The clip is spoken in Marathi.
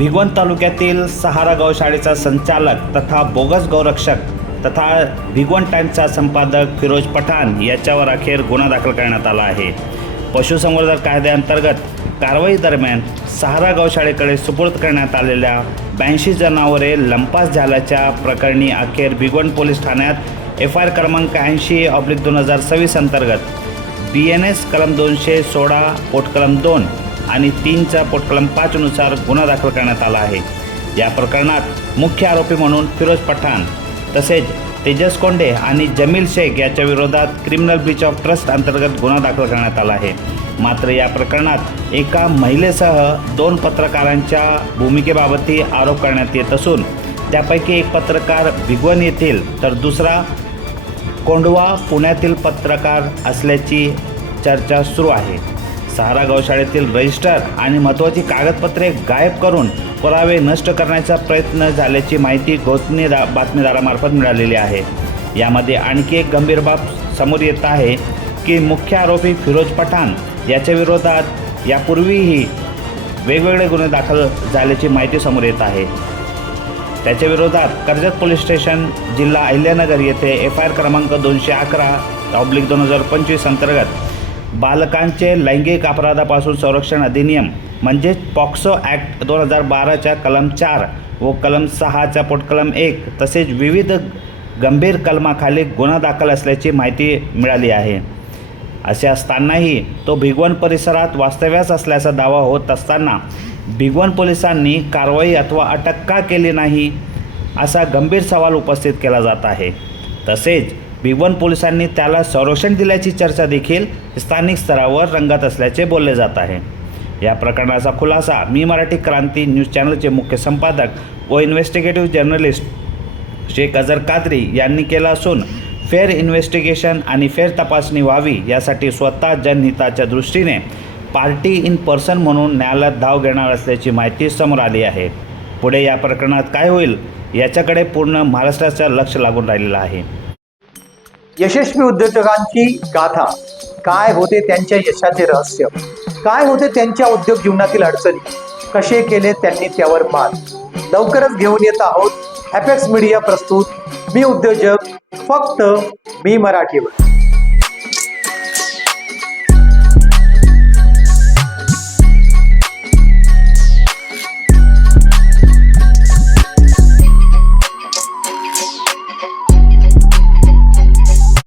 भिगवण तालुक्यातील सहारा गौशाळेचा संचालक तथा बोगस गौरक्षक तथा भिगवण टाइम्सचा संपादक फिरोज पठाण याच्यावर अखेर गुन्हा दाखल करण्यात आला आहे। पशुसंवर्धन कायद्याअंतर्गत कारवाई दरम्यान सहारा गौशाळेकडे सुपूर्द करण्यात आलेल्या 82 जनावरे लंपास झाल्याच्या प्रकरणी अखेर भिगवण पोलीस ठाण्यात FIR क्रमांक 80/2026 अंतर्गत BNS कलम 216 पोटकलम 2 आणि 3चा पोटकलम 5 नुसार गुन्हा दाखल करण्यात आला आहे। या प्रकरणात मुख्य आरोपी म्हणून फिरोज पठाण तसेच तेजस कोंडे आणि जमील शेख याच्या विरोधात क्रिमिनल ब्रीच ऑफ ट्रस्ट अंतर्गत गुन्हा दाखल करण्यात आला आहे। मात्र या प्रकरणात एका महिलेसह 2 पत्रकारांच्या भूमिकेबाबतही आरोप करण्यात येत असून त्यापैकी एक पत्रकार भिगवण येथील तर दुसरा कोंडवा पुण्यातील पत्रकार असल्याची चर्चा सुरू आहे। सहारा गौशाळेतील रजिस्टर आणि महत्त्वाची कागदपत्रे गायब करून पुरावे नष्ट करण्याचा प्रयत्न झाल्याची माहिती गौतमी बातमीदारामार्फत मिळालेली आहे। यामध्ये आणखी एक गंभीर बाब समोर येत आहे की मुख्य आरोपी फिरोज पठाण याच्या विरोधात यापूर्वीही वेगवेगळे गुन्हे दाखल झाल्याची माहिती समोर येत आहे। त्याच्या विरोधात कर्जत पोलीस स्टेशन जिल्हा अहिल्यानगर येथे FIR क्रमांक 211/2025 अंतर्गत बालकांचे लैंगिक अपराधापासून संरक्षण अधिनियम म्हणजेच पॉक्सो ॲक्ट 2012च्या कलम 4 व कलम 6च्या पोटकलम 1 तसेच विविध गंभीर कलमाखाली गुन्हा दाखल असल्याची माहिती मिळाली आहे। असे असतानाही तो भिगवण परिसरात वास्तव्यास असल्याचा दावा होत असताना भिगवण पोलिसांनी कारवाई अथवा अटक का केली नाही असा गंभीर सवाल उपस्थित केला जात आहे। तसेच भिगवण पोलिसांनी त्याला संरक्षण दिल्याची चर्चा देखील स्थानिक स्तरावर रंगत असल्याचे बोलले जात आहे। या प्रकरणाचा खुलासा मी मराठी क्रांती न्यूज चॅनलचे मुख्य संपादक व इन्व्हेस्टिगेटिव्ह जर्नलिस्ट शेख अजर कादरी यांनी केला असून फेअर इन्व्हेस्टिगेशन आणि फेअर तपासणी व्हावी यासाठी स्वतः जनहिताच्या दृष्टीने पार्टी इन पर्सन म्हणून न्यायालयात धाव घेणार असल्याची माहिती समोर आली आहे। पुढे या प्रकरणात काय होईल याच्याकडे पूर्ण महाराष्ट्राचं लक्ष लागून राहिलेलं आहे। यशस्वी उद्योजकांची गाथा, काय होते त्यांच्या यशाचे रहस्य, काय होते त्यांच्या उद्योग जीवनातील अडचणी, कसे केले त्यांनी त्यावर मात, लवकरच घेऊन येत आहोत अपेक्स मीडिया प्रस्तुत मी उद्योजक फक्त मी मराठीवर।